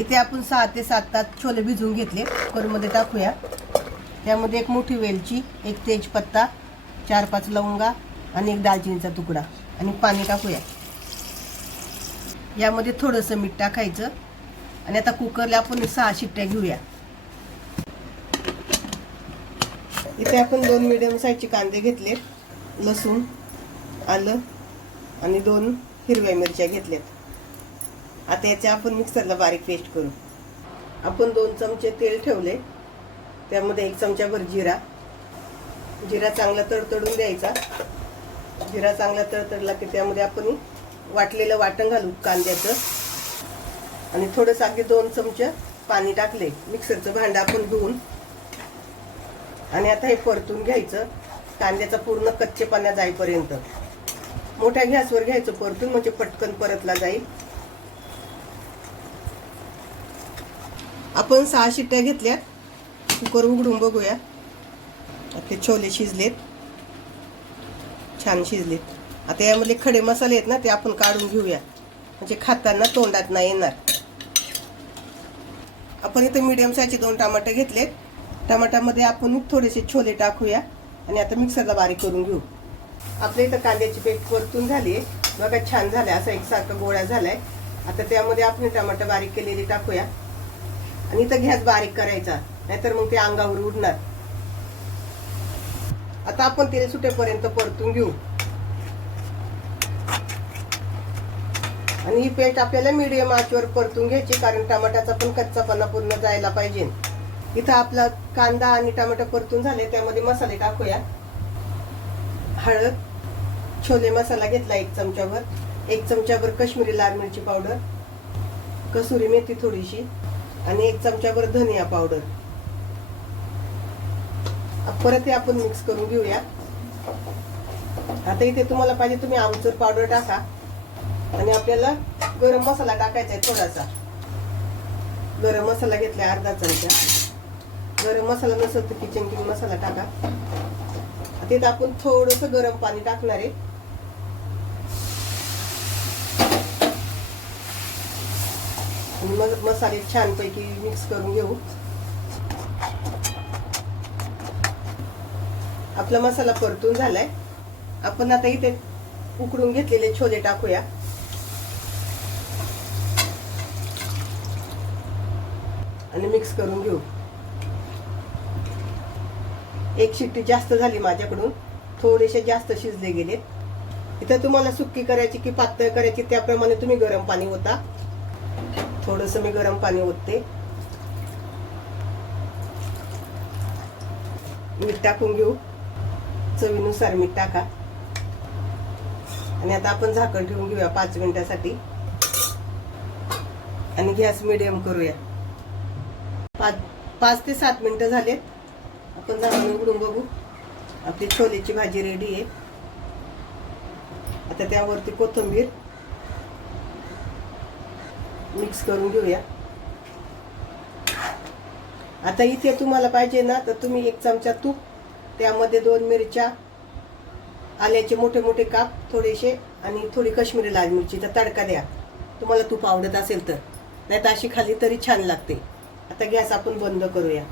इथे आपण सहा ते सात तास छोले भिजवून घेतले. कुकरमध्ये टाकूया. त्यामध्ये एक मोठी वेलची एक तेजपत्ता चार पाच लवंगा आणि एक दालचिनीचा तुकडा आणि पाणी टाकूया. यामध्ये थोडंसं मीठ टाकायचं आणि आता कुकरला आपण सहा शिट्ट्या घेऊया. इथे आपण दोन मिडियम साईजचे कांदे घेतले लसूण आलं आणि दोन हिरव्या मिरच्या घेतल्यात. आता याचे आपण मिक्सरला बारीक पेस्ट करू. आपण दोन चमचे तेल ठेवले. त्यामध्ये एक चमचाभर जिरा. जिरा चांगला तडतडून द्यायचा. जिरा चांगला तडतडला की त्यामध्ये आपण वाटलेलं वाटण घालू कांद्याचं. आणि थोडंसं अगदी दोन चमचे पाणी टाकले. मिक्सरचं भांडं आपण धुवून. आणि आता हे परतून घ्यायचं. कांद्याचा पूर्ण कच्चेपणा जाईपर्यंत. मोठ्या गॅसवर घ्यायचं परतून म्हणजे पटकन परतला जाईल. आपण सहा शिट्ट्या घेतल्यात कुकर उघडून बघूया. ते छोले शिजलेत. छान शिजलेत. आता यामध्ये खडे मसाले आहेत ना ते आपण काढून घेऊया. म्हणजे खाताना तोंडात नाही येणार. आपण इथं मिडियम साईजचे दोन टमाटे घेतलेत. टमाटामध्ये आपण थोडेसे छोले टाकूया आणि आता मिक्सरला बारीक करून घेऊ. आपल्या इथं कांद्याची पेस्ट परतून झाली आहे बघा छान झालं असं एकसारखं गोळा आहे आता त्यामध्ये आपण टमाटर बारीक केलेली टाकूया. आणि इथं गॅस बारीक करायचा. नाहीतर मग ते अंगावर उडणार. आता आपण तेल सुटेपर्यंत परतून घेऊ. आणि ही पेस्ट आपल्याला मिडियम आचवर परतून घ्यायची कारण टमाट्याचा पण कच्चापणा पूर्ण जायला पाहिजे. इथं आपला कांदा आणि टमाटर परतून झाले त्यामध्ये मसाले टाकूया. हळद छोले मसाला घेतला एक चमच्याभर एक चमच्याभर काश्मीरी लाल मिरची पावडर. कसुरी मेथी थोडीशी. आणि एक चमच्याभर धनिया पावडर परत हे आपण मिक्स करून घेऊया. आता इथे तुम्हाला पाहिजे तुम्ही आमचूर पावडर टाका. आणि आपल्याला गरम मसाला टाकायचा आहे थोडासा. गरम मसाला घेतलाय अर्धा चमचा. गरम मसाला नसेल तर किचन किंग मसाला टाका. तिथं आपण थोडस गरम पाणी टाकणार आहे. आणि मग मसाले छानपैकी मिक्स करून घेऊ. आपला मसाला परतून झालाय. आपण आता इथे उकडून घेतलेले छोले टाकूया. आणि मिक्स करून घेऊ. एक शिट्टी जास्त झाली माझ्याकडून. थोडेसे जास्त शिजले गेले इथं तुम्हाला सुक्की करायची की पातळ करायची त्याप्रमाणे तुम्ही गरम पाणी होता थोडस मी गरम पाणी ओतते. मीठ टाकून घेऊ. चवीनुसार मीठ टाका. आणि आता आपण झाकण ठेवून घेऊया पाच मिनिटासाठी. आणि गॅस मिडियम करूया. पाच पाच ते सात मिनिटं झालेत. आपण झाकण उघडून बघू. आपली छोलीची भाजी रेडी आहे. आता त्यावरती कोथिंबीर मिक्स करून घेऊया. आता इथे तुम्हाला पाहिजे ना तर तुम्ही एक चमचा तूप त्यामध्ये दोन मिरच्या आल्याचे मोठे मोठे काप थोडेसे आणि थोडी काश्मीरी लाल मिरचीचा तडका द्या. तुम्हाला तूप आवडत असेल तर. नाही तर अशी खाली तरी छान लागते. आता गॅस आपण बंद करूया.